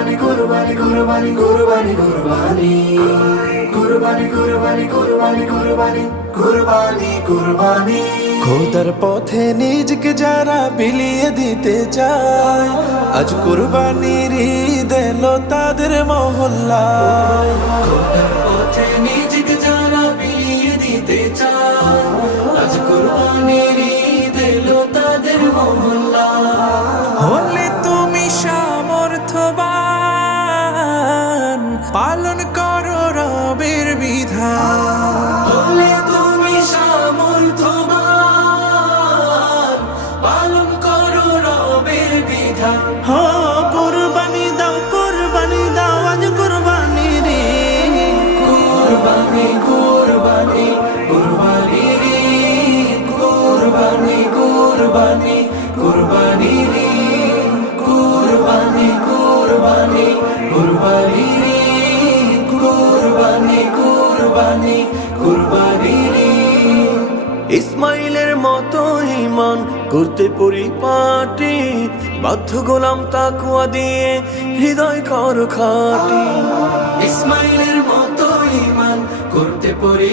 কুরবানি কুরবানি কুরবানি কুরবানি কুরবানি কুরবানি কুরবানি কুরবানি কুরবানি কুরবানি কুরবানি খোদার পথে নিজকে যারা বিলিয়ে দিতে চায়, আজ কুরবানির ঈদ এলো তাদের মহল্লায়। খোদার পথে নিজকে যারা বিলিয়ে দিতে চায়, আজ কুরবানির ঈদ এলো তাদের মহল্লায়। হলে তুমি সামর্থ্যবান, পালন করো রবের বিধান। হলে তুমি সামর্থ্যবান, পালন করো রবের বিধান। কুরবানি দাও আজ কুরবানির ঈদ। কুরবানি কুরবানি কুরবানির ঈদ, কুরবানি কুরবানি কুরবানির ঈদ, কুরবানি কুরবানি কুরবানির ঈদ, কুরবানি কুরবানি কুরবানির ঈদ। ইসমাইলের মতো ঈমান করতে পরিপাটি, বাধ্য গোলাম তাকওয়া দিয়ে হৃদয় কর খাটি। ইসমাইলের মতো ঈমান করতে পরি